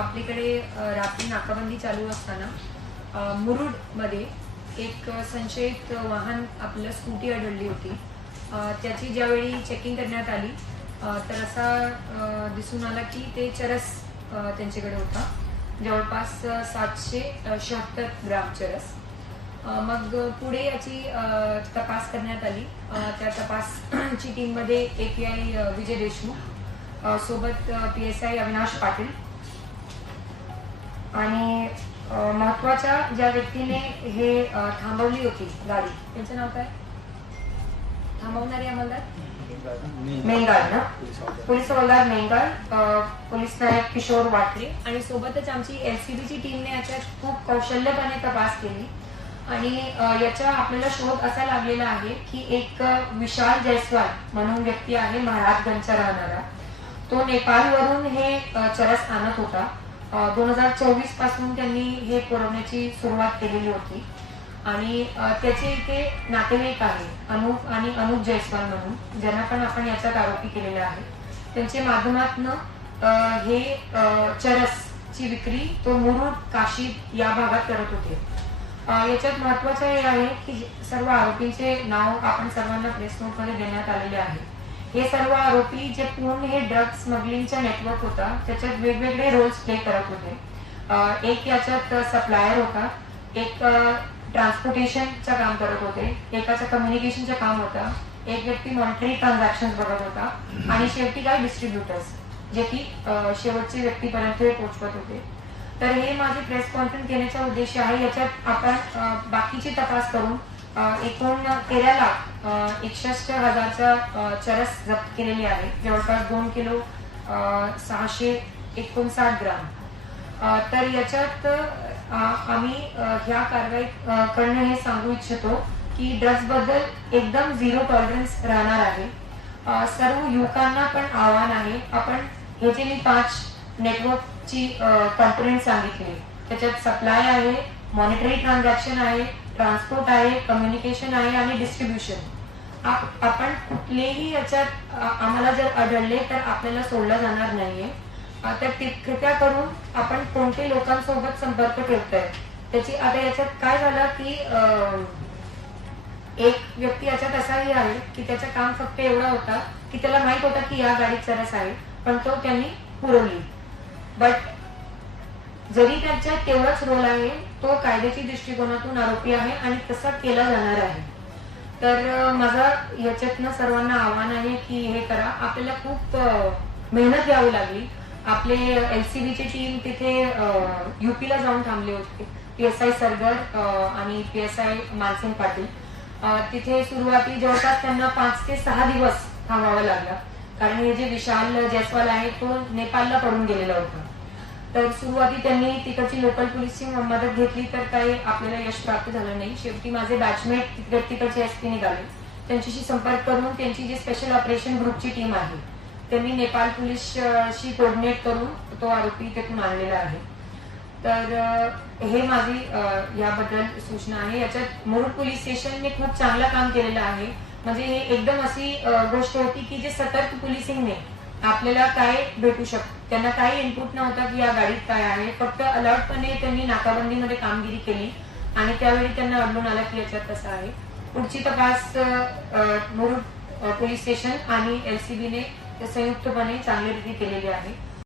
आपलीकडे रात्री नाकाबंदी चालू असताना मुरुड मध्ये एक संशयित वाहन आपलं स्कूटी आढळली होती त्याची ज्यावेळी चेकिंग करण्यात आली तर असा दिसून आला की ते चरस त्यांच्याकडे होता जवळपास सातशे शहात्तर ग्राम चरस मग पुढे याची तपास करण्यात आली त्या तपासची टीममध्ये A P I Vijay Deshmukh सोबत P S I Avinash Patil आणि महत्वाच्या ज्या व्यक्तीने हे थांबवली होती गाडी त्यांचं नाव काय थांबवणारी आम्हाला मेंगाळ ना पोलीस हवालदार मेंगाळ पोलीस नायक किशोर वाटरे आणि सोबतच आमची एलसीबीची टीमने याच्यात खूप कौशल्यपणे तपास केली आणि याचा आपल्याला शोध असा लागलेला आहे की एक विशाल जयस्वाल म्हणून व्यक्ती आहे महाराजगंजच्या राहणारा तो वरून हे चरस आणत होता दोन हजार चोवीस पासून त्यांनी हे पुरवण्याची सुरुवात केलेली होती आणि त्याचे इथे नातेवाईक आहे अनुप आणि अनुप जयस्वाल म्हणून ज्यांना पण आपण याच्यात आरोपी केलेला आहे त्यांच्या माध्यमातनं हे चरस ची विक्री तो मुरुड काशी या भागात करत होते याच्यात महत्वाचं हे आहे की सर्व आरोपींचे नाव आपण सर्वांना प्रेस नोटमध्ये देण्यात आलेले आहे हे सर्व आरोपी जे पूर्ण हे ड्रग स्मगलिंगचं नेटवर्क होता त्याच्यात वेगवेगळे रोल्स प्ले करत होते एक याच्यात सप्लायर होता एक ट्रान्सपोर्टेशनचं काम करत होते एकाचं कम्युनिकेशनचं काम होतं एक व्यक्ती मॉनिटरी ट्रान्झॅक्शन बघत होता आणि शेवटी काही डिस्ट्रीब्युटर्स जे की शेवटचे व्यक्तीपर्यंत हे पोहोचवत होते तर हे माझे प्रेस कॉन्फरन्स घेण्याचा उद्देश आहे याच्यात आपण बाकीची तपास करून एकूण केरला एकसष्ट हजारचा चरस जप्त केलेली आहे जवळपास दोन किलो सहाशे एकोणसाठ ग्राम तर याच्यात आम्ही ह्या कारवाई करणं हे सांगू इच्छितो की बद्दल एकदम झिरो टॉलरन्स राहणार आहे सर्व युवकांना पण आव्हान आहे आपण हे जे मी पाच नेटवर्कची कंप्लेंट सांगितली त्याच्यात सप्लाय आहे मॉनिटरी ट्रान्झॅक्शन आहे ट्रान्सपोर्ट आहे कम्युनिकेशन आहे आणि डिस्ट्रीब्युशन आपण कुठलेही याच्यात आम्हाला जर आढळले तर आपल्याला सोडलं जाणार नाहीये तर कृपया करून आपण कोणते लोकांसोबत संपर्क ठेवतोय त्याची आता याच्यात काय झालं की एक व्यक्ती याच्यात असाही आहे की त्याचं काम फक्त एवढा होता की त्याला माहित होता की या गाडीत सरस आहे पण तो त्यांनी पुरवली बट जरी त्याच्यात तेवढाच रोल आहे तो कायद्याच्या दृष्टिकोनातून आरोपी आहे आणि तसा केला जाणार आहे तर माझा याच्यातनं सर्वांना आव्हान आहे की हे करा आपल्याला खूप मेहनत घ्यावी लागली आपले एल सी टीम तिथे युपीला जाऊन थांबले होते पी एस आय सरगर आणि P S I Mansing Patil तिथे सुरुवाती जवळपास त्यांना पाच ते सहा दिवस थांबावं लागला कारण हे जे विशाल जयस्वाल आहे तो नेपाळला पडून गेलेला होता तर सुरुवाती त्यांनी तिकडची लोकल पोलीसची मदत घेतली तर काही आपल्याला यश प्राप्त झालं नाही शेवटी माझे बॅचमेट तिकड तिकडचे एसपी निघाले त्यांच्याशी संपर्क करून त्यांची जी स्पेशल ऑपरेशन ग्रुपची टीम आहे त्यांनी नेपाळ पोलीसशी कोऑर्डिनेट करून तो आरोपी तिथून आणलेला आहे तर हे माझी याबद्दल सूचना आहे याच्यात मुरुड पोलीस स्टेशनने खूप चांगलं काम केलेलं आहे म्हणजे हे एकदम अशी गोष्ट होती की जे सतर्क पोलिसिंगने आपल्याला काय भेटू शकत त्यांना काही इनपुट नव्हता की या गाडीत काय आहे फक्त अलर्टपणे त्यांनी नाकाबंदीमध्ये कामगिरी केली आणि त्यावेळी त्यांना आढळून आला की याच्यात कसं आहे पुढची तपास मुरुड पोलीस स्टेशन आणि एलसीबीने संयुक्तपणे चांगली रीती केलेली आहे